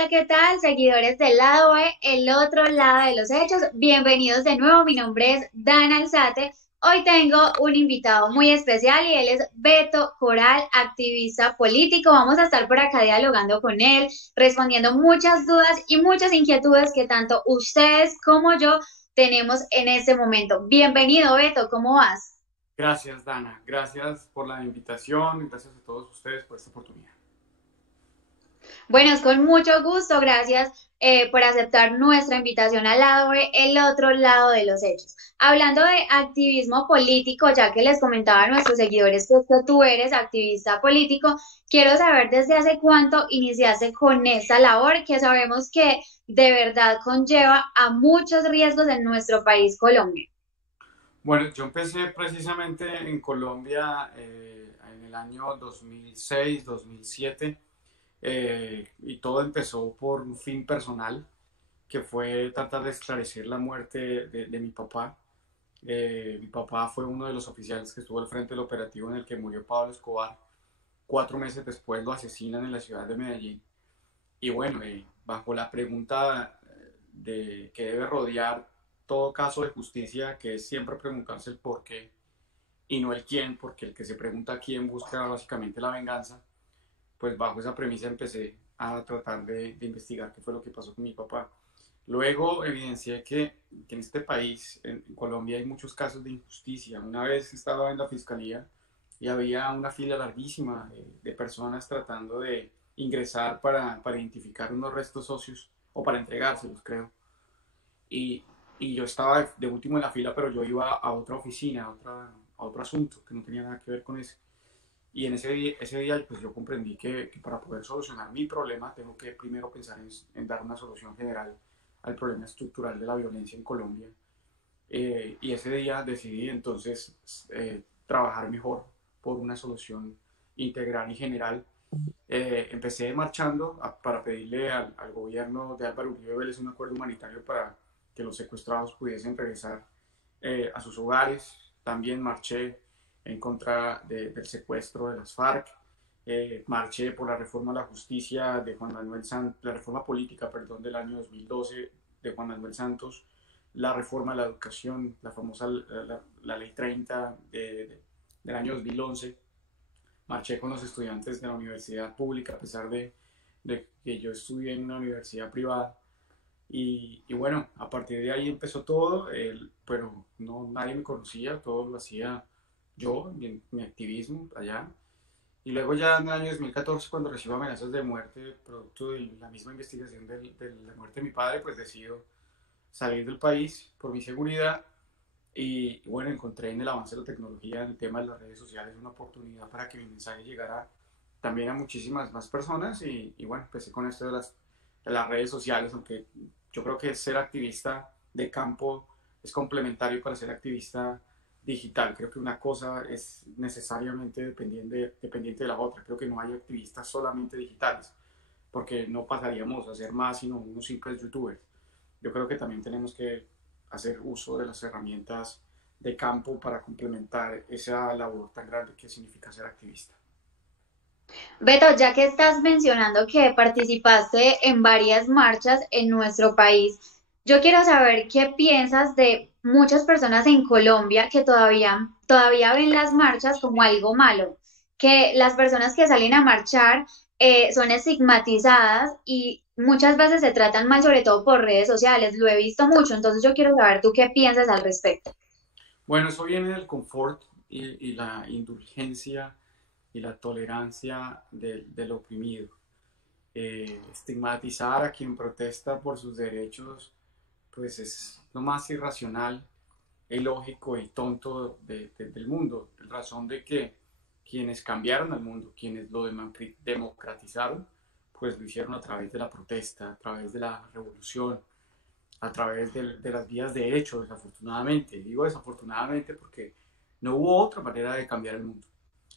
Hola, ¿qué tal? Seguidores del lado B, el otro lado de los hechos. Bienvenidos de nuevo. Mi nombre es Dana Alzate. Hoy tengo un invitado muy especial y él es Beto Coral, activista político. Vamos a estar por acá dialogando con él, respondiendo muchas dudas y muchas inquietudes que tanto ustedes como yo tenemos en este momento. Bienvenido, Beto, ¿cómo vas? Gracias, Dana. Gracias por la invitación y gracias a todos ustedes por esta oportunidad. Bueno, es con mucho gusto. Gracias por aceptar nuestra invitación al lado de el otro lado de los hechos. Hablando de activismo político, ya que les comentaba a nuestros seguidores pues, que tú eres activista político, quiero saber desde hace cuánto iniciaste con esta labor que sabemos que de verdad conlleva a muchos riesgos en nuestro país, Colombia. Bueno, yo empecé precisamente en Colombia en el año 2006, 2007, y todo empezó por un fin personal, que fue tratar de esclarecer la muerte de mi papá. Mi papá fue uno de los oficiales que estuvo al frente del operativo en el que murió Pablo Escobar. 4 meses después lo asesinan en la ciudad de Medellín. Y bueno, bajo la pregunta de que debe rodear todo caso de justicia, que es siempre preguntarse el por qué y no el quién, porque el que se pregunta quién busca básicamente la venganza, pues bajo esa premisa empecé a tratar de investigar qué fue lo que pasó con mi papá. Luego evidencié que en este país, en Colombia, hay muchos casos de injusticia. Una vez estaba en la fiscalía y había una fila larguísima de personas tratando de ingresar para identificar unos restos óseos o para entregárselos, creo. Y, y yo estaba de último en la fila, pero yo iba a otra oficina, a otro asunto que no tenía nada que ver con eso. Y en ese día pues yo comprendí que para poder solucionar mi problema tengo que primero pensar en dar una solución general al problema estructural de la violencia en Colombia. Y ese día decidí entonces trabajar mejor por una solución integral y general. Empecé marchando para pedirle al gobierno de Álvaro Uribe Vélez un acuerdo humanitario para que los secuestrados pudiesen regresar a sus hogares. También marché en contra del secuestro de las FARC. Marché por la reforma a la justicia de Juan Manuel Santos, la reforma política, perdón, del año 2012 de Juan Manuel Santos, la reforma a la educación, la famosa la ley 30 del año 2011. Marché con los estudiantes de la universidad pública, a pesar de que yo estudié en una universidad privada. Y bueno, a partir de ahí empezó todo, pero no, nadie me conocía, todo lo hacía yo, mi activismo allá. Y luego ya en el año 2014, cuando recibo amenazas de muerte, producto de la misma investigación de la muerte de mi padre, pues decido salir del país por mi seguridad. Y bueno, encontré en el avance de la tecnología, en el tema de las redes sociales, una oportunidad para que mi mensaje llegara también a muchísimas más personas. Y bueno, empecé con esto de las redes sociales, aunque yo creo que ser activista de campo es complementario para ser activista digital. Creo que una cosa es necesariamente dependiente de la otra. Creo que no hay activistas solamente digitales, porque no pasaríamos a ser más sino unos simples youtubers. Yo creo que también tenemos que hacer uso de las herramientas de campo para complementar esa labor tan grande que significa ser activista. Beto, ya que estás mencionando que participaste en varias marchas en nuestro país, yo quiero saber qué piensas de muchas personas en Colombia que todavía ven las marchas como algo malo, que las personas que salen a marchar son estigmatizadas y muchas veces se tratan mal, sobre todo por redes sociales. Lo he visto mucho, entonces yo quiero saber tú qué piensas al respecto. Bueno, eso viene del confort y la indulgencia y la tolerancia del oprimido. Estigmatizar a quien protesta por sus derechos, pues es lo más irracional, ilógico y tonto del mundo. Razón de que quienes cambiaron al mundo, quienes lo democratizaron, pues lo hicieron a través de la protesta, a través de la revolución, a través de las vías de hecho, desafortunadamente. Digo desafortunadamente porque no hubo otra manera de cambiar el mundo,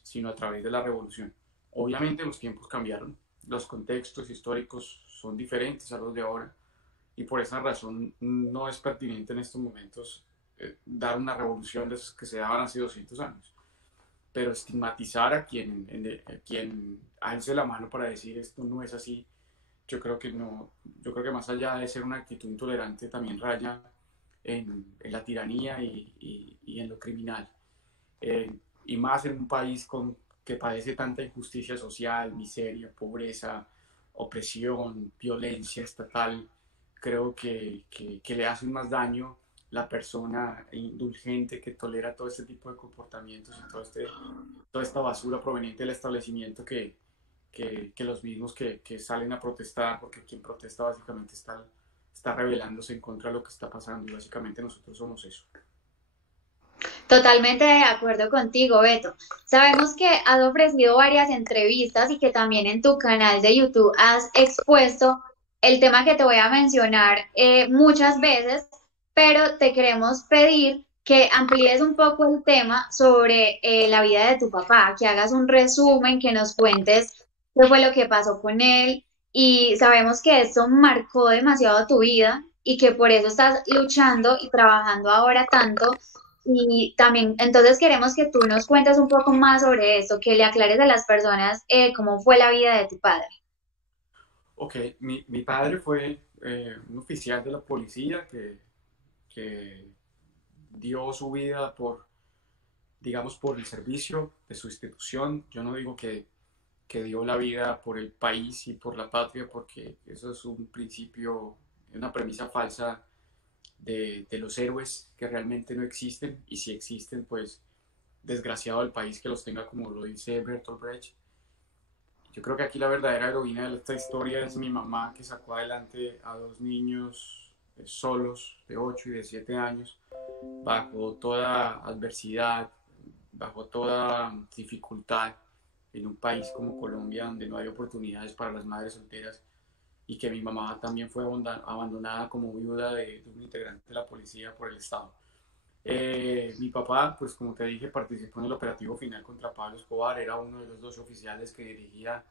sino a través de la revolución. Obviamente los tiempos cambiaron, los contextos históricos son diferentes a los de ahora y por esa razón no es pertinente en estos momentos dar una revolución de esas que se daban hace 200 años. Pero estigmatizar a quien alce la mano para decir esto no es así, yo creo que no, yo creo que más allá de ser una actitud intolerante, también raya en la tiranía y en lo criminal. Eh, y más en un país que padece tanta injusticia social, miseria, pobreza, opresión, violencia estatal, creo que le hacen más daño la persona indulgente que tolera todo este tipo de comportamientos y toda esta basura proveniente del establecimiento que los mismos que salen a protestar, porque quien protesta básicamente está rebelándose en contra de lo que está pasando y básicamente nosotros somos eso. Totalmente de acuerdo contigo, Beto. Sabemos que has ofrecido varias entrevistas y que también en tu canal de YouTube has expuesto el tema que te voy a mencionar muchas veces, pero te queremos pedir que amplíes un poco el tema sobre la vida de tu papá, que hagas un resumen, que nos cuentes qué fue lo que pasó con él. Y sabemos que esto marcó demasiado tu vida y que por eso estás luchando y trabajando ahora tanto y también, entonces queremos que tú nos cuentes un poco más sobre eso, que le aclares a las personas cómo fue la vida de tu padre. Ok, mi padre fue un oficial de la policía que dio su vida digamos, por el servicio de su institución. Yo no digo que dio la vida por el país y por la patria, porque eso es un principio, una premisa falsa de los héroes que realmente no existen, y si existen, pues desgraciado el país que los tenga, como lo dice Bertolt Brecht. Yo creo que aquí la verdadera heroína de esta historia es mi mamá, que sacó adelante a dos niños solos de 8 y de 7 años, bajo toda adversidad, bajo toda dificultad, en un país como Colombia, donde no hay oportunidades para las madres solteras, y que mi mamá también fue abandonada como viuda de un integrante de la policía por el Estado. Mi papá, pues como te dije, participó en el operativo final contra Pablo Escobar, era uno de los dos oficiales que dirigía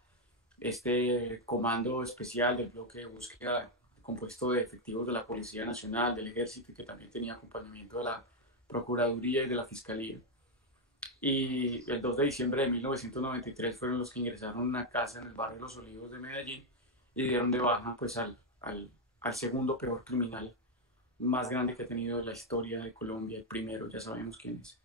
este comando especial del bloque de búsqueda compuesto de efectivos de la Policía Nacional, del Ejército, y que también tenía acompañamiento de la Procuraduría y de la Fiscalía. Y el 2 de diciembre de 1993 fueron los que ingresaron a una casa en el barrio Los Olivos de Medellín y dieron de baja pues al segundo peor criminal más grande que ha tenido la historia de Colombia. El primero ya sabemos quién es.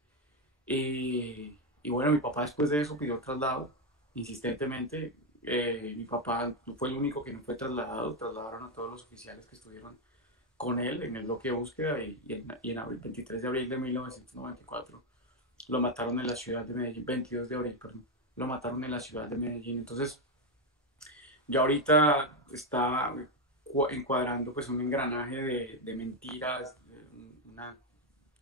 Y bueno, mi papá después de eso pidió traslado insistentemente. Mi papá fue el único que no fue trasladado, trasladaron a todos los oficiales que estuvieron con él en el bloque de búsqueda, y en el 23 de abril de 1994 lo mataron en la ciudad de Medellín, 22 de abril, perdón, lo mataron en la ciudad de Medellín. Entonces, ya ahorita está encuadrando pues un engranaje de mentiras,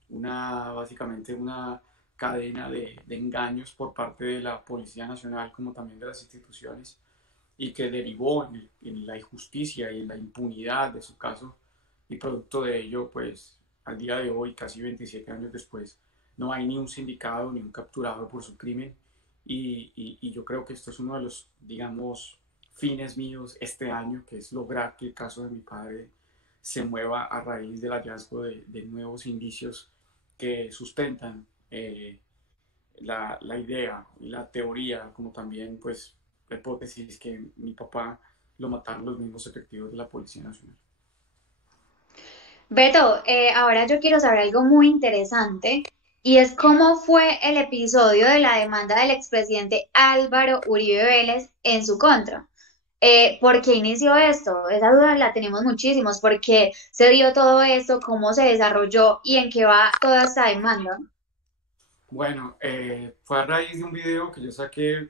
una, básicamente una cadena de engaños por parte de la Policía Nacional, como también de las instituciones, y que derivó en la injusticia y en la impunidad de su caso, y producto de ello, pues al día de hoy, casi 27 años después, no hay ni un sindicado ni un capturado por su crimen, y yo creo que esto es uno de los, digamos, fines míos este año, que es lograr que el caso de mi padre se mueva a raíz del hallazgo de nuevos indicios que sustentan la idea y la teoría, como también pues la hipótesis que mi papá lo mataron los mismos efectivos de la Policía Nacional. Beto, ahora yo quiero saber algo muy interesante y es cómo fue el episodio de la demanda del expresidente Álvaro Uribe Vélez en su contra. ¿Por qué inició esto? Esa duda la tenemos muchísimos. ¿Por qué se dio todo esto? ¿Cómo se desarrolló? ¿Y en qué va toda esta demanda? Bueno, fue a raíz de un video que yo saqué,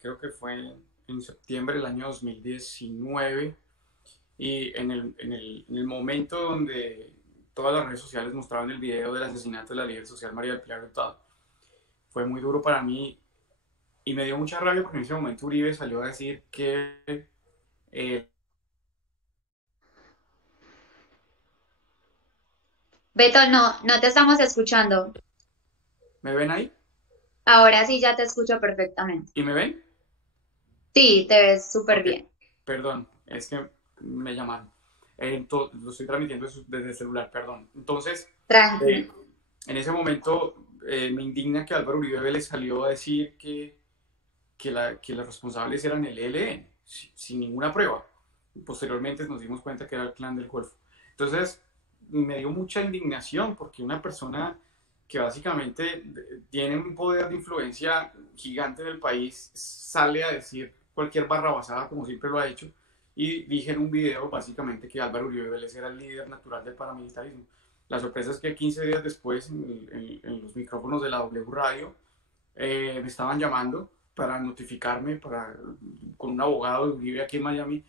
creo que fue en septiembre del año 2019, y en el momento donde todas las redes sociales mostraban el video del asesinato de la líder social María del Pilar Hurtado. Fue muy duro para mí y me dio mucha rabia, porque en ese momento Uribe salió a decir que... eh, Beto, no te estamos escuchando. ¿Me ven ahí? Ahora sí ya te escucho perfectamente. ¿Y me ven? Sí, te ves súper Ok, bien. perdón, es que me llamaron. Lo estoy transmitiendo desde el celular, perdón. Entonces, Tranquilo. en ese momento me indigna que Álvaro Uribe Vélez salió a decir que los responsables eran el ELN, sin ninguna prueba. Posteriormente nos dimos cuenta que era el Clan del Golfo. Entonces, me dio mucha indignación porque una persona que básicamente tiene un poder de influencia gigante en el país sale a decir cualquier barrabasada como siempre lo ha hecho. Y dije en un video básicamente que Álvaro Uribe Vélez era el líder natural del paramilitarismo. La sorpresa es que 15 días después en los micrófonos de la W Radio me estaban llamando para notificarme con un abogado de Uribe aquí en Miami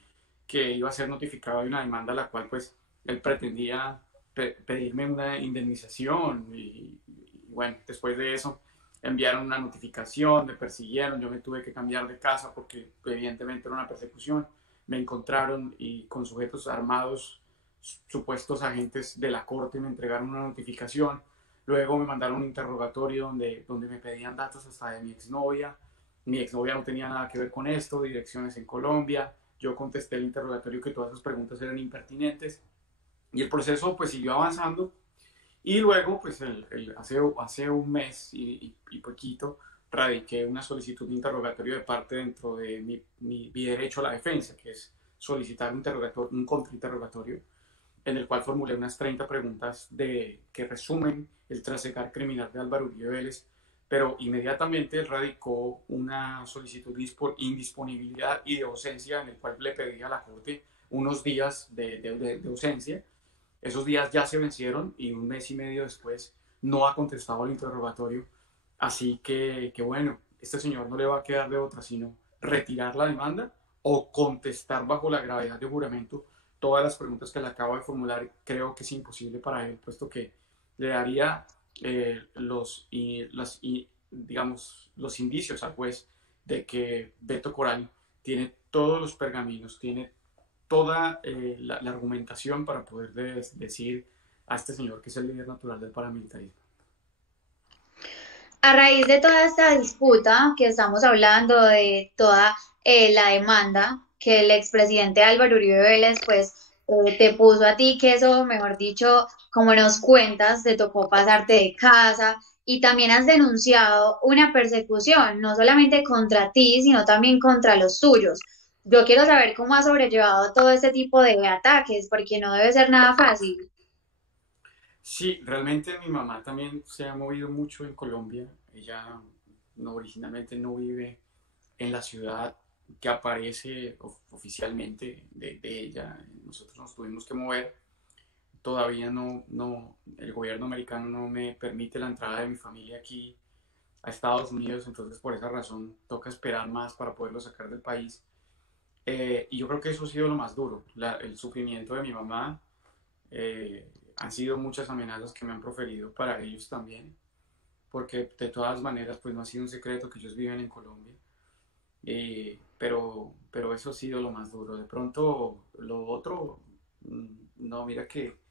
que iba a ser notificado de una demanda a la cual pues él pretendía pedirme una indemnización y bueno, después de eso enviaron una notificación, me persiguieron, yo me tuve que cambiar de casa porque evidentemente era una persecución, me encontraron y con sujetos armados, supuestos agentes de la corte me entregaron una notificación, luego me mandaron un interrogatorio donde me pedían datos hasta de mi exnovia no tenía nada que ver con esto, direcciones en Colombia, yo contesté el interrogatorio que todas esas preguntas eran impertinentes y el proceso pues siguió avanzando y luego pues hace un mes y poquito radiqué una solicitud de interrogatorio de parte dentro de mi derecho a la defensa, que es solicitar un contrainterrogatorio en el cual formulé unas 30 preguntas que resumen el trasegar criminal de Álvaro Uribe Vélez, pero inmediatamente él radicó una solicitud de indisponibilidad y de ausencia en el cual le pedí a la Corte unos días de ausencia. Esos días ya se vencieron y un mes y medio después no ha contestado al interrogatorio. Así que bueno, este señor no le va a quedar de otra sino retirar la demanda o contestar bajo la gravedad de juramento todas las preguntas que le acabo de formular. Creo que es imposible para él, puesto que le daría digamos, los indicios al juez de que Beto Corral tiene todos los pergaminos, tiene toda la argumentación para poder decir a este señor que es el líder natural del paramilitarismo. A raíz de toda esta disputa que estamos hablando, de toda la demanda que el expresidente Álvaro Uribe Vélez, pues, te puso a ti, que eso, mejor dicho, como nos cuentas, te tocó pasarte de casa y también has denunciado una persecución, no solamente contra ti, sino también contra los tuyos. Yo quiero saber cómo has sobrellevado todo este tipo de ataques, porque no debe ser nada fácil. Sí, realmente mi mamá también se ha movido mucho en Colombia. Ella originalmente no vive en la ciudad que aparece oficialmente de ella. Nosotros nos tuvimos que mover. Todavía el gobierno americano no me permite la entrada de mi familia aquí a Estados Unidos, entonces por esa razón toca esperar más para poderlo sacar del país. Y yo creo que eso ha sido lo más duro, el sufrimiento de mi mamá. Han sido muchas amenazas que me han proferido para ellos también, porque de todas maneras pues no ha sido un secreto que ellos viven en Colombia. Pero eso ha sido lo más duro. De pronto lo otro, no, mira que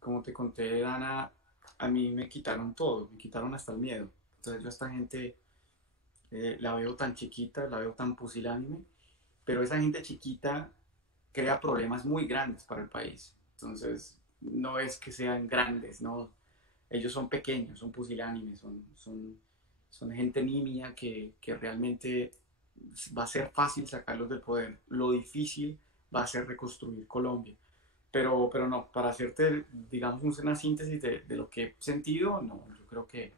como te conté, Dana, a mí me quitaron todo, me quitaron hasta el miedo. Entonces yo a esta gente la veo tan chiquita, la veo tan pusilánime, pero esa gente chiquita crea problemas muy grandes para el país. Entonces no es que sean grandes, no, ellos son pequeños, son pusilánimes, son gente nimia que realmente va a ser fácil sacarlos del poder. Lo difícil va a ser reconstruir Colombia. Pero no, para hacerte, digamos, una síntesis de lo que he sentido, no, yo creo que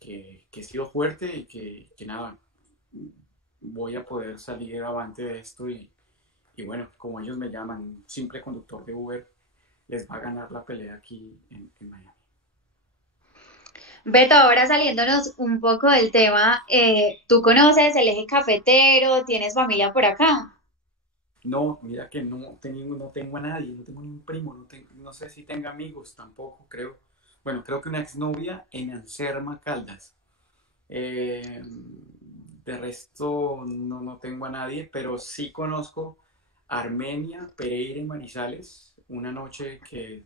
he sido fuerte y que nada, voy a poder salir avante de esto y bueno, como ellos me llaman, un simple conductor de Uber, les va a ganar la pelea aquí en Miami. Beto, ahora saliéndonos un poco del tema, ¿tú conoces el eje cafetero? ¿Tienes familia por acá? No, mira que no tengo a nadie, no tengo ni un primo, no sé si tengo amigos tampoco, creo. Bueno, creo que una exnovia en Anserma, Caldas. De resto no tengo a nadie, pero sí conozco Armenia, Pereira y Manizales. Una noche que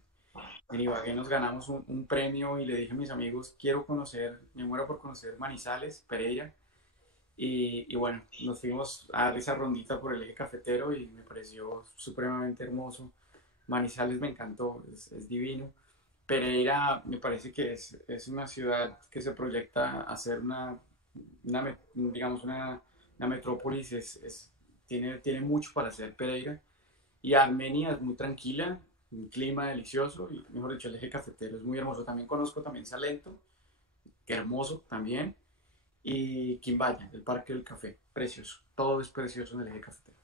en Ibagué nos ganamos un premio y le dije a mis amigos, quiero conocer, me muero por conocer Manizales, Pereira. Y bueno, nos fuimos a dar esa rondita por el eje cafetero y me pareció supremamente hermoso. Manizales me encantó, es divino. Pereira me parece que es una ciudad que se proyecta a ser digamos una metrópolis, tiene mucho para hacer Pereira. Y Armenia es muy tranquila, un clima delicioso y, mejor dicho, el eje cafetero es muy hermoso. También conozco también Salento, que hermoso también, y Quimbaya, el Parque del Café, precioso. Todo es precioso en el eje cafetero.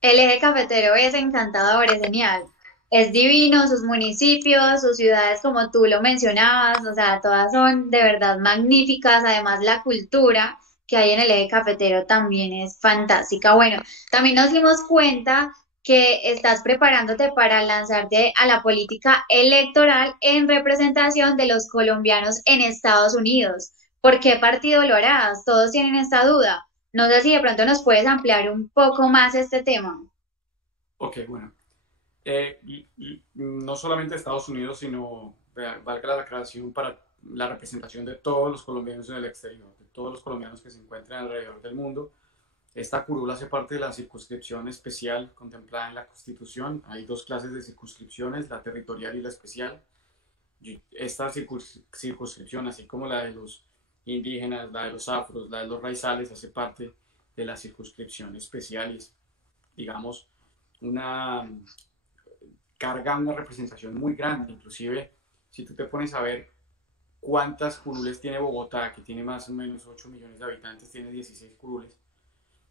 El eje cafetero es encantador, es genial. Es divino, sus municipios, sus ciudades, como tú lo mencionabas, o sea, todas son de verdad magníficas. Además, la cultura que hay en el eje cafetero también es fantástica. Bueno, también nos dimos cuenta que estás preparándote para lanzarte a la política electoral en representación de los colombianos en Estados Unidos. ¿Por qué partido lo harás? Todos tienen esta duda. No sé si de pronto nos puedes ampliar un poco más este tema. Ok, bueno. No solamente Estados Unidos, sino, valga la aclaración, para la representación de todos los colombianos en el exterior, de todos los colombianos que se encuentran alrededor del mundo. Esta curul hace parte de la circunscripción especial contemplada en la Constitución. Hay dos clases de circunscripciones, la territorial y la especial. Esta circunscripción, así como la de los indígenas, la de los afros, la de los raizales, hace parte de la circunscripción especial y es, digamos, una carga una representación muy grande. Inclusive, si tú te pones a ver cuántas curules tiene Bogotá, que tiene más o menos 8 millones de habitantes, tiene 16 curules,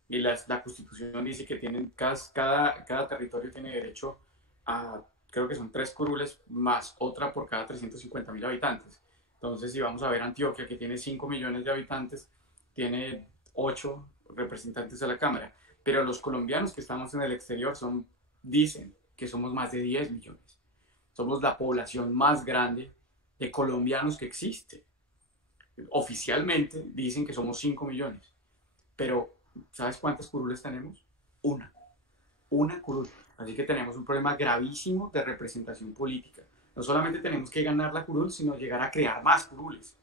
y la Constitución dice que tienen, cada territorio tiene derecho a, creo que son 3 curules más otra por cada 350.000 habitantes. Entonces, si vamos a ver Antioquia, que tiene 5 millones de habitantes, tiene 8 representantes de la Cámara. Pero los colombianos que estamos en el exterior dicen que somos más de 10 millones. Somos la población más grande de colombianos que existe. Oficialmente dicen que somos 5 millones. Pero, ¿sabes cuántas curules tenemos? Una curul. Así que tenemos un problema gravísimo de representación política. No solamente tenemos que ganar la curul, sino llegar a crear más curules.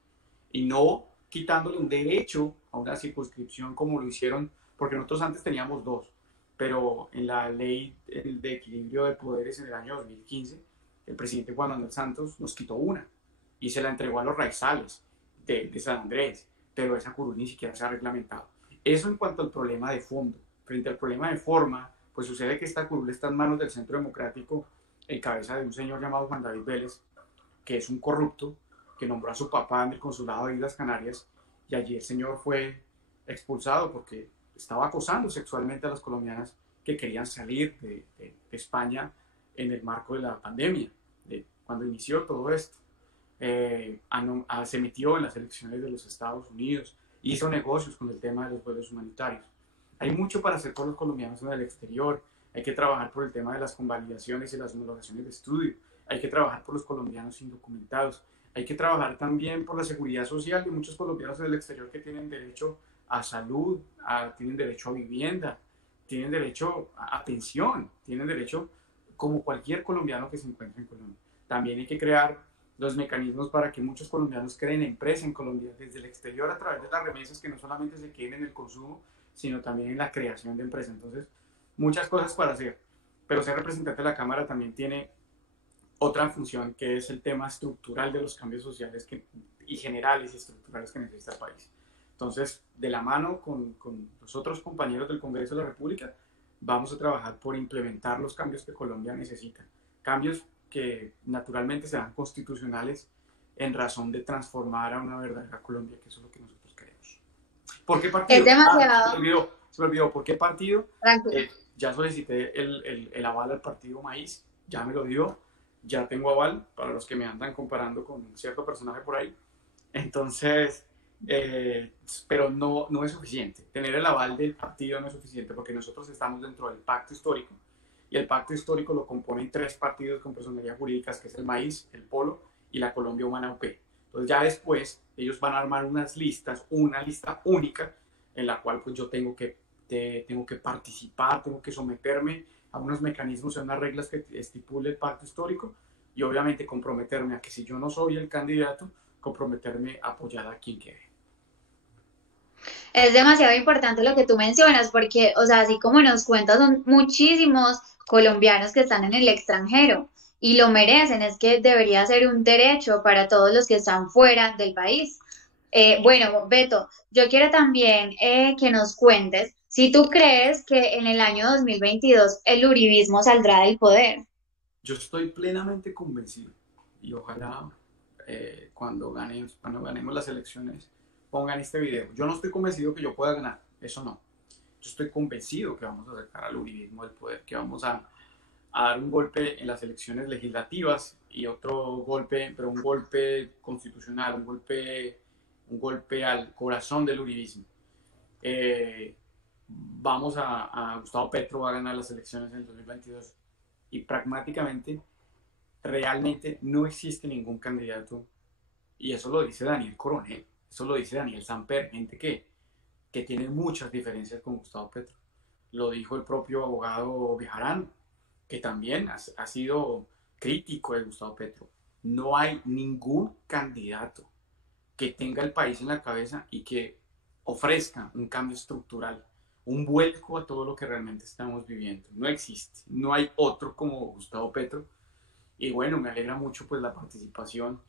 Y no quitándole un derecho a una circunscripción como lo hicieron, porque nosotros antes teníamos dos, pero en la ley de equilibrio de poderes en el año 2015, el presidente Juan Manuel Santos nos quitó una y se la entregó a los raizales de San Andrés, pero esa curul ni siquiera se ha reglamentado. Eso en cuanto al problema de fondo. Frente al problema de forma, pues sucede que esta curul está en manos del Centro Democrático en cabeza de un señor llamado Juan David Vélez, que es un corrupto, que nombró a su papá en el consulado de Islas Canarias, y allí el señor fue expulsado porque estaba acosando sexualmente a las colombianas que querían salir de España en el marco de la pandemia, de cuando inició todo esto. Se metió en las elecciones de los Estados Unidos, hizo negocios con el tema de los vuelos humanitarios. Hay mucho para hacer por los colombianos en el exterior. Hay que trabajar por el tema de las convalidaciones y las homologaciones de estudio. Hay que trabajar por los colombianos indocumentados. Hay que trabajar también por la seguridad social de muchos colombianos en el exterior que tienen derecho a salud, tienen derecho a vivienda, tienen derecho a pensión, tienen derecho como cualquier colombiano que se encuentre en Colombia. También hay que crear los mecanismos para que muchos colombianos creen empresa en Colombia desde el exterior a través de las remesas que no solamente se queden en el consumo, sino también en la creación de empresas. Entonces, muchas cosas para hacer, pero ser representante de la Cámara también tiene otra función que es el tema estructural de los cambios sociales y generales y estructurales que necesita el país. Entonces, de la mano con los otros compañeros del Congreso de la República, vamos a trabajar por implementar los cambios que Colombia necesita. Cambios que naturalmente serán constitucionales en razón de transformar a una verdadera Colombia, que eso es lo que nosotros queremos. ¿Por qué Es partido? demasiado Se me olvidó. ¿Por qué partido? tranquilo. Ya solicité el aval al partido Maíz, ya me lo dio, ya tengo aval para los que me andan comparando con cierto personaje por ahí. Entonces, pero no es suficiente. Tener el aval del partido no es suficiente porque nosotros estamos dentro del pacto histórico y el pacto histórico lo componen 3 partidos con personalidad jurídica, que es el Maíz, el Polo y la Colombia Humana UP. Entonces ya después ellos van a armar unas listas, una lista única en la cual pues yo tengo que participar, tengo que someterme a unos mecanismos, a unas reglas que estipule el pacto histórico y obviamente comprometerme a que si yo no soy el candidato, comprometerme a apoyar a quien quede. Es demasiado importante lo que tú mencionas, porque, o sea, así como nos cuentas, son muchísimos colombianos que están en el extranjero y lo merecen, es que debería ser un derecho para todos los que están fuera del país. Bueno, Beto, yo quiero también que nos cuentes si tú crees que en el año 2022 el uribismo saldrá del poder. Yo estoy plenamente convencido y ojalá cuando ganemos las elecciones pongan este video. Yo no estoy convencido que yo pueda ganar, eso no. Yo estoy convencido que vamos a sacar al uribismo del poder, que vamos a dar un golpe en las elecciones legislativas y otro golpe, pero un golpe constitucional, un golpe al corazón del uribismo. Vamos Gustavo Petro va a ganar las elecciones en el 2022 y pragmáticamente, realmente no existe ningún candidato, y eso lo dice Daniel Coronel, eso lo dice Daniel Samper, gente que tiene muchas diferencias con Gustavo Petro. Lo dijo el propio abogado Bejarano, que también ha sido crítico de Gustavo Petro. No hay ningún candidato que tenga el país en la cabeza y que ofrezca un cambio estructural, un vuelco a todo lo que realmente estamos viviendo. No existe, no hay otro como Gustavo Petro. Y bueno, me alegra mucho pues la participación,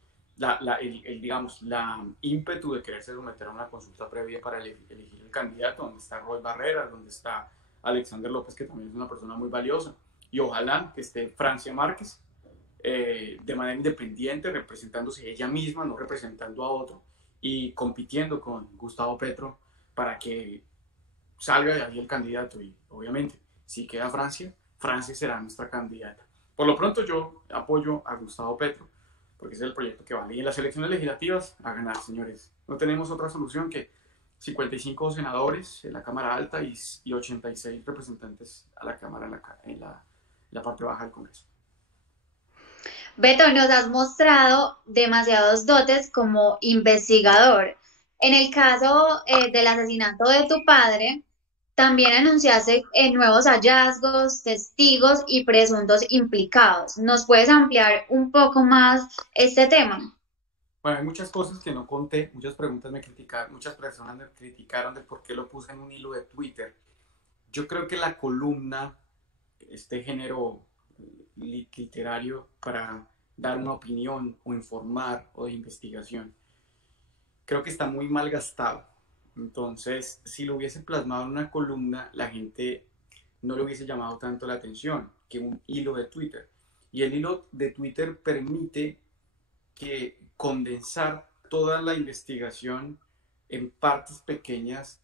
digamos, la ímpetu de quererse someter a una consulta previa para elegir el candidato, donde está Roy Barreras, donde está Alexander López, que también es una persona muy valiosa, y ojalá que esté Francia Márquez, de manera independiente, representándose ella misma, no representando a otro, y compitiendo con Gustavo Petro para que salga de ahí el candidato. Y obviamente, si queda Francia, Francia será nuestra candidata. Por lo pronto yo apoyo a Gustavo Petro, porque ese es el proyecto que vale. Y en las elecciones legislativas, a ganar, señores. No tenemos otra solución que 55 senadores en la Cámara Alta y 86 representantes a la Cámara en la parte baja del Congreso. Beto, nos has mostrado demasiados dotes como investigador. En el caso del asesinato de tu padre, también anunciaste nuevos hallazgos, testigos y presuntos implicados. ¿Nos puedes ampliar un poco más este tema? Bueno, hay muchas cosas que no conté, muchas preguntas me criticaron, muchas personas me criticaron de por qué lo puse en un hilo de Twitter. Yo creo que la columna, este género literario para dar una opinión o informar o de investigación, creo que está muy mal gastado. Entonces, si lo hubiese plasmado en una columna, la gente no le hubiese llamado tanto la atención que un hilo de Twitter. Y el hilo de Twitter permite que condensar toda la investigación en partes pequeñas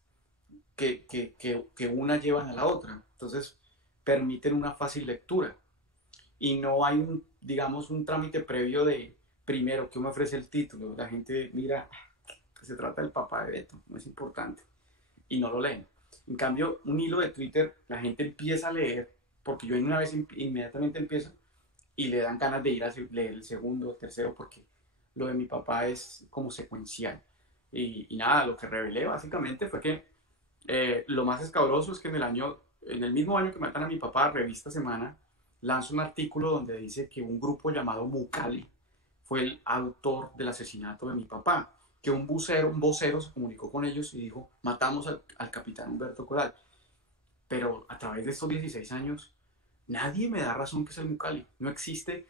que una llevan a la otra. Entonces, permiten una fácil lectura. Y no hay digamos, un trámite previo de, primero, ¿qué me ofrece el título? La gente mira, que se trata del papá de Beto, no es importante, y no lo leen. En cambio, un hilo de Twitter, la gente empieza a leer, porque yo en una vez inmediatamente empiezo y le dan ganas de ir a leer el segundo, tercero, porque lo de mi papá es como secuencial. Y nada, lo que revelé básicamente fue que lo más escabroso es que en el mismo año que matan a mi papá, Revista Semana lanza un artículo donde dice que un grupo llamado Mucali fue el autor del asesinato de mi papá, que un vocero se comunicó con ellos y dijo, matamos al capitán Humberto Coral. Pero a través de estos 16 años, nadie me da razón que es el Mucali. No existe.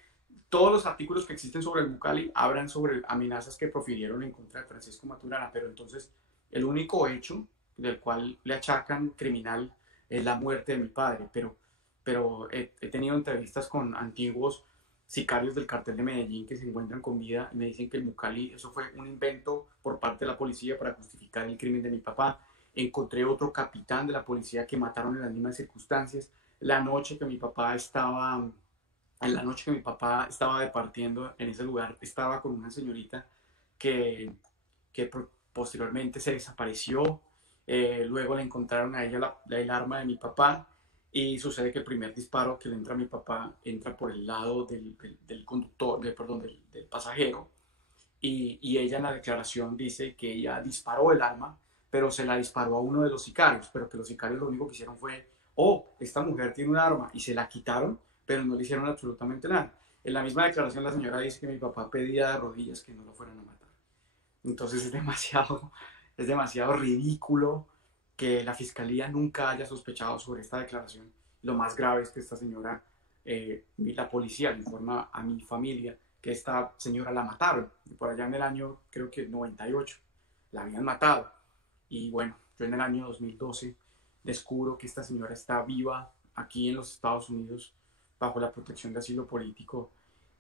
Todos los artículos que existen sobre el Mucali hablan sobre amenazas que profirieron en contra de Francisco Maturana, pero entonces el único hecho del cual le achacan criminal es la muerte de mi padre, pero he tenido entrevistas con antiguos sicarios del cartel de Medellín que se encuentran con vida y me dicen que el Mucali, eso fue un invento por parte de la policía para justificar el crimen de mi papá. Encontré otro capitán de la policía que mataron en las mismas circunstancias. La noche que mi papá estaba en la noche que mi papá estaba departiendo en ese lugar, estaba con una señorita que, que posteriormente se desapareció. Luego le encontraron a ella el arma de mi papá y sucede que el primer disparo que le entra a mi papá entra por el lado del conductor, perdón, del pasajero. Y ella en la declaración dice que ella disparó el arma, pero se la disparó a uno de los sicarios, pero que los sicarios lo único que hicieron fue, oh, esta mujer tiene un arma, y se la quitaron, pero no le hicieron absolutamente nada. En la misma declaración la señora dice que mi papá pedía de rodillas que no lo fueran a matar. Entonces es demasiado ridículo que la fiscalía nunca haya sospechado sobre esta declaración. Lo más grave es que esta señora, la policía le informa a mi familia que esta señora la mataron. Por allá en el año, creo que 98, la habían matado. Y bueno, yo en el año 2012 descubro que esta señora está viva aquí en los Estados Unidos bajo la protección de asilo político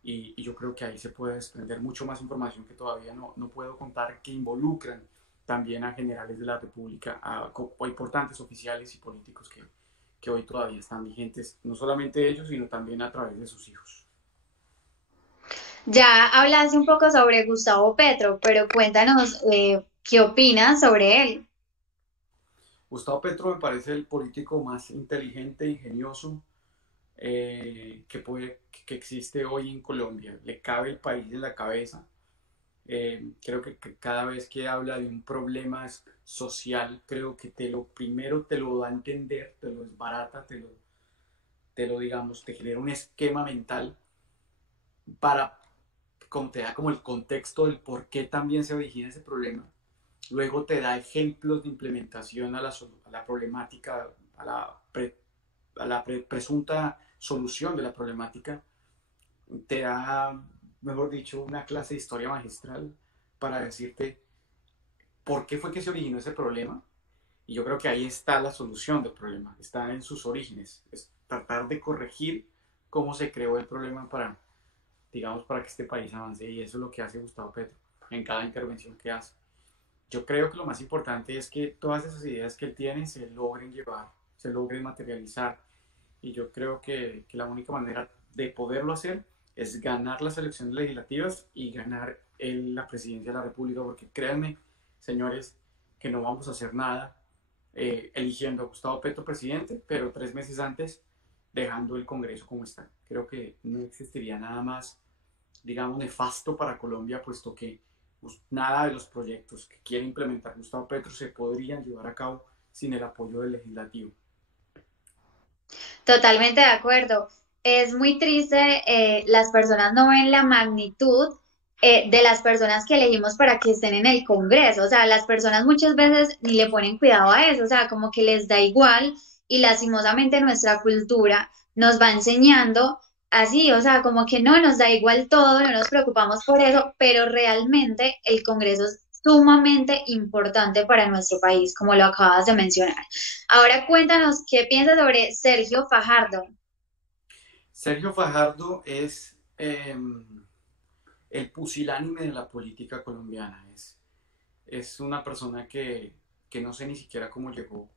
y yo creo que ahí se puede desprender mucho más información que todavía no puedo contar, que involucran también a generales de la República, a importantes oficiales y políticos que hoy todavía están vigentes, no solamente ellos, sino también a través de sus hijos. Ya hablaste un poco sobre Gustavo Petro, pero cuéntanos qué opinas sobre él. Gustavo Petro me parece el político más inteligente e ingenioso que existe hoy en Colombia. Le cabe el país en la cabeza. Creo que cada vez que habla de un problema social, creo que primero te lo da a entender, te lo desbarata, te lo digamos, te genera un esquema mental para, como te da como el contexto del por qué también se origina ese problema. Luego te da ejemplos de implementación a la problemática, a la presunta solución de la problemática. Te da, mejor dicho, una clase de historia magistral para decirte por qué fue que se originó ese problema. Y yo creo que ahí está la solución del problema, está en sus orígenes, es tratar de corregir cómo se creó el problema para, digamos, para que este país avance. Y eso es lo que hace Gustavo Petro en cada intervención que hace. Yo creo que lo más importante es que todas esas ideas que él tiene se logren llevar, se logren materializar. Y yo creo que la única manera de poderlo hacer es ganar las elecciones legislativas y ganar la presidencia de la República, porque créanme, señores, que no vamos a hacer nada eligiendo a Gustavo Petro presidente, pero 3 meses antes dejando el Congreso como está. Creo que no existiría nada más, digamos, nefasto para Colombia, puesto que pues, nada de los proyectos que quiere implementar Gustavo Petro se podrían llevar a cabo sin el apoyo del legislativo. Totalmente de acuerdo. Es muy triste, las personas no ven la magnitud de las personas que elegimos para que estén en el Congreso. O sea, las personas muchas veces ni le ponen cuidado a eso, o sea, como que les da igual y lastimosamente nuestra cultura nos va enseñando así, o sea, como que no nos da igual todo, no nos preocupamos por eso, pero realmente el Congreso es sumamente importante para nuestro país, como lo acabas de mencionar. Ahora cuéntanos qué piensas sobre Sergio Fajardo. Sergio Fajardo es el pusilánime de la política colombiana. Es una persona que no sé ni siquiera cómo llegó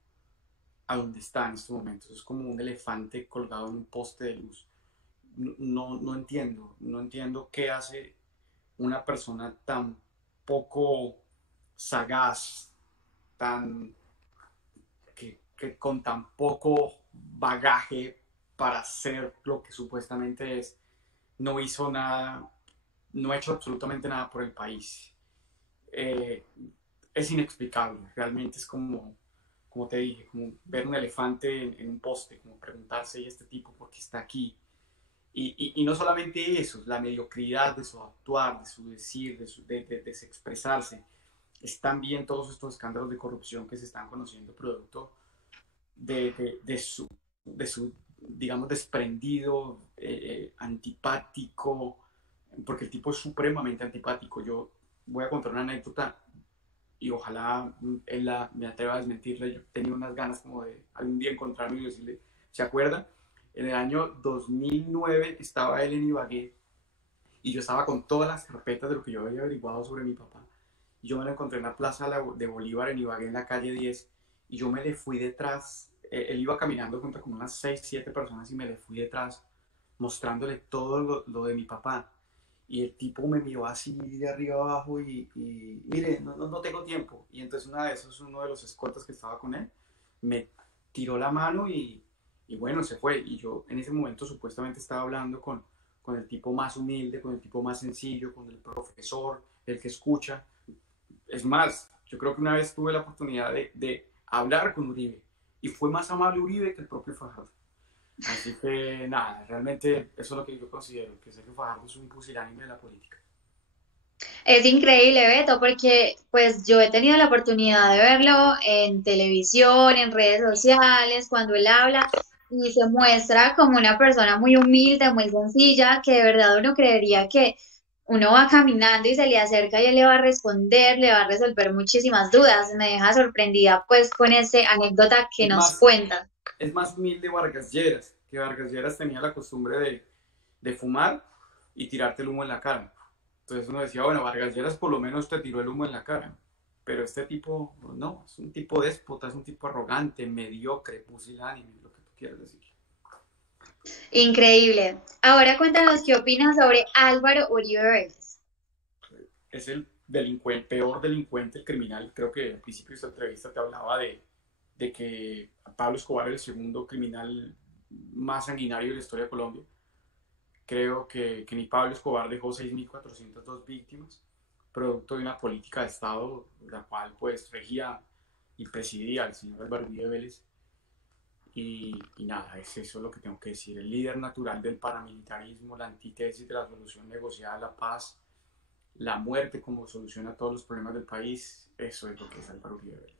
a donde está en estos momentos. Es como un elefante colgado en un poste de luz. No entiendo, no entiendo qué hace una persona tan poco sagaz, tan, que con tan poco bagaje para ser lo que supuestamente es. No hizo nada, no ha hecho absolutamente nada por el país. Eh, es inexplicable, realmente es como te dije, como ver un elefante en un poste, como preguntarse, ¿y este tipo por qué está aquí? Y no solamente eso, la mediocridad de su actuar, de su decir, de su expresarse, es también todos estos escándalos de corrupción que se están conociendo producto de su, digamos, desprendido, antipático, porque el tipo es supremamente antipático. Yo voy a contar una anécdota y ojalá él me atreva a desmentirla. Yo tenía unas ganas como de algún día encontrarme y decirle, ¿se acuerda? En el año 2009 estaba él en Ibagué y yo estaba con todas las carpetas de lo que yo había averiguado sobre mi papá. Y yo me lo encontré en la plaza de Bolívar en Ibagué, en la calle 10, y yo me le fui detrás. Él iba caminando junto con unas 6 7 personas y me le fui detrás mostrándole todo lo de mi papá. Y el tipo me miró así de arriba abajo y mire, no tengo tiempo. Y entonces una de esos, uno de los escoltas que estaba con él, me tiró la mano y bueno, se fue. Y yo en ese momento supuestamente estaba hablando con el tipo más humilde, con el tipo más sencillo, con el profesor, el que escucha. Es más, yo creo que una vez tuve la oportunidad de hablar con Uribe y fue más amable Uribe que el propio Fajardo. Así que nada, realmente eso es lo que yo considero, que Sergio Fajardo es un pusilánime de la política. Es increíble, Beto, porque pues yo he tenido la oportunidad de verlo en televisión, en redes sociales, cuando él habla y se muestra como una persona muy humilde, muy sencilla, que de verdad uno creería que uno va caminando y se le acerca y él le va a responder, le va a resolver muchísimas dudas. Me deja sorprendida pues con esa anécdota que Es nos más, cuenta. es más humilde Vargas Lleras, que Vargas Lleras tenía la costumbre de fumar y tirarte el humo en la cara. Entonces uno decía, bueno, Vargas Lleras por lo menos te tiró el humo en la cara. Pero este tipo, no, es un tipo déspota, es un tipo arrogante, mediocre, pusilánime, lo que tú quieras decir. Increíble. Ahora cuéntanos qué opinas sobre Álvaro Uribe Vélez. Es el delincuente, peor delincuente, el criminal. Creo que al principio de esta entrevista te hablaba de que Pablo Escobar era el segundo criminal más sanguinario de la historia de Colombia. Creo que ni Pablo Escobar dejó 6.402 víctimas, producto de una política de Estado, la cual pues regía y presidía el señor Álvaro Uribe Vélez. Y nada, es eso lo que tengo que decir. El líder natural del paramilitarismo, la antítesis de la solución negociada, la paz, la muerte como solución a todos los problemas del país, eso es lo que es Álvaro Uribe Vélez.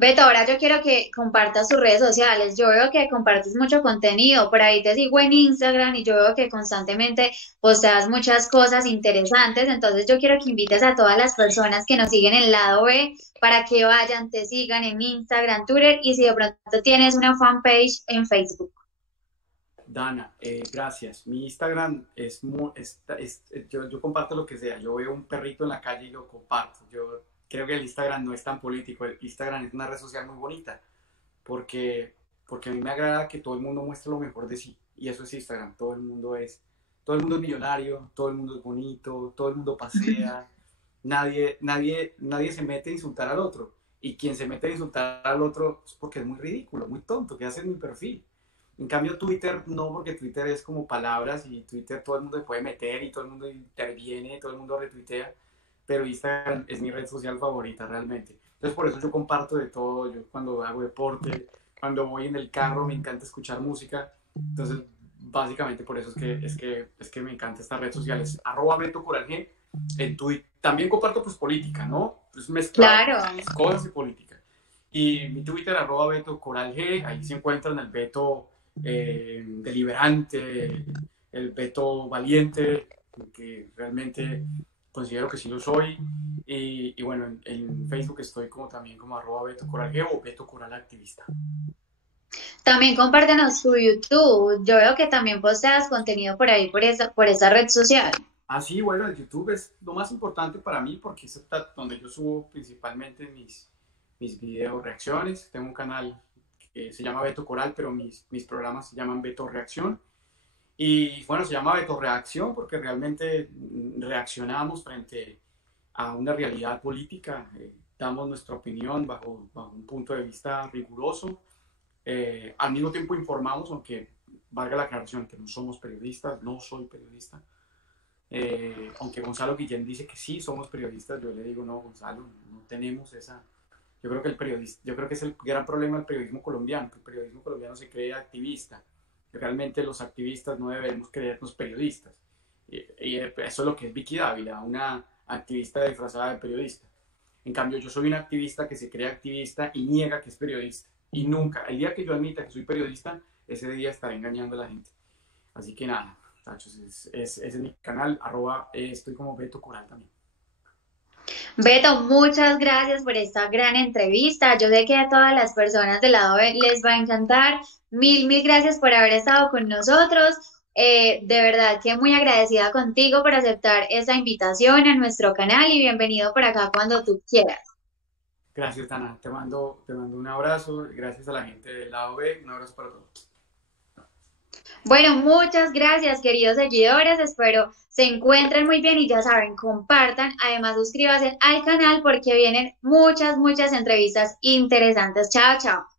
Beto, ahora yo quiero que compartas tus redes sociales. Yo veo que compartes mucho contenido. Por ahí te sigo en Instagram y yo veo que constantemente posteas muchas cosas interesantes. Entonces yo quiero que invites a todas las personas que nos siguen en el lado B para que vayan, te sigan en Instagram, Twitter y si de pronto tienes una fanpage en Facebook. Dana, gracias. Mi Instagram yo comparto lo que sea. Yo veo un perrito en la calle y lo comparto. Yo creo que el Instagram no es tan político. El Instagram es una red social muy bonita porque, porque a mí me agrada que todo el mundo muestre lo mejor de sí. Y eso es Instagram. Todo el mundo es millonario, todo el mundo es bonito, todo el mundo pasea. Nadie se mete a insultar al otro. Y quien se mete a insultar al otro es porque es muy ridículo, muy tonto, que hace en mi perfil. En cambio, Twitter no, porque Twitter es como palabras y Twitter todo el mundo se puede meter y todo el mundo interviene, todo el mundo retuitea, pero Instagram es mi red social favorita realmente. Entonces, por eso yo comparto de todo. Yo cuando hago deporte, cuando voy en el carro, me encanta escuchar música. Entonces, básicamente por eso es que me encanta esta red social. Es arroba Beto Coral G en Twitter. También comparto pues política, ¿no? Es mezclado, Claro. cosas y política. Y mi Twitter, arroba Beto Coral G, ahí se encuentran el Beto deliberante, el Beto valiente, que realmente considero que sí lo soy. Y bueno, en Facebook estoy como también como arroba Beto Coral G o Beto Coral Activista. También compártenos tu YouTube. Yo veo que también posteas contenido por ahí, por esa red social. Ah, sí, bueno, el YouTube es lo más importante para mí porque es donde yo subo principalmente mis video reacciones. Tengo un canal que se llama Beto Coral, pero mis programas se llaman Beto Reacción. Y bueno, se llama Beto Reacción porque realmente reaccionamos frente a una realidad política, damos nuestra opinión bajo un punto de vista riguroso. Al mismo tiempo informamos, aunque valga la aclaración que no somos periodistas, no soy periodista. Aunque Gonzalo Guillén dice que sí somos periodistas, yo le digo no, Gonzalo, no tenemos esa. Yo creo que es el gran problema del periodismo colombiano, que el periodismo colombiano se cree activista. Realmente los activistas no debemos creernos periodistas. Y eso es lo que es Vicky Dávila, una activista disfrazada de periodista. En cambio, yo soy un activista que se cree activista y niega que es periodista. Y nunca, el día que yo admita que soy periodista, ese día estaré engañando a la gente. Así que nada, muchachos, ese es mi canal, arroba, estoy como Beto Coral también. Beto, muchas gracias por esta gran entrevista. Yo sé que a todas las personas del lado B les va a encantar. Mil gracias por haber estado con nosotros. De verdad que muy agradecida contigo por aceptar esta invitación a nuestro canal y bienvenido por acá cuando tú quieras. Gracias, Tana. Te mando un abrazo. Gracias a la gente del lado B. Un abrazo para todos. Bueno, muchas gracias, queridos seguidores. Espero se encuentren muy bien y ya saben, compartan. Además, suscríbanse al canal porque vienen muchas entrevistas interesantes. Chao, chao.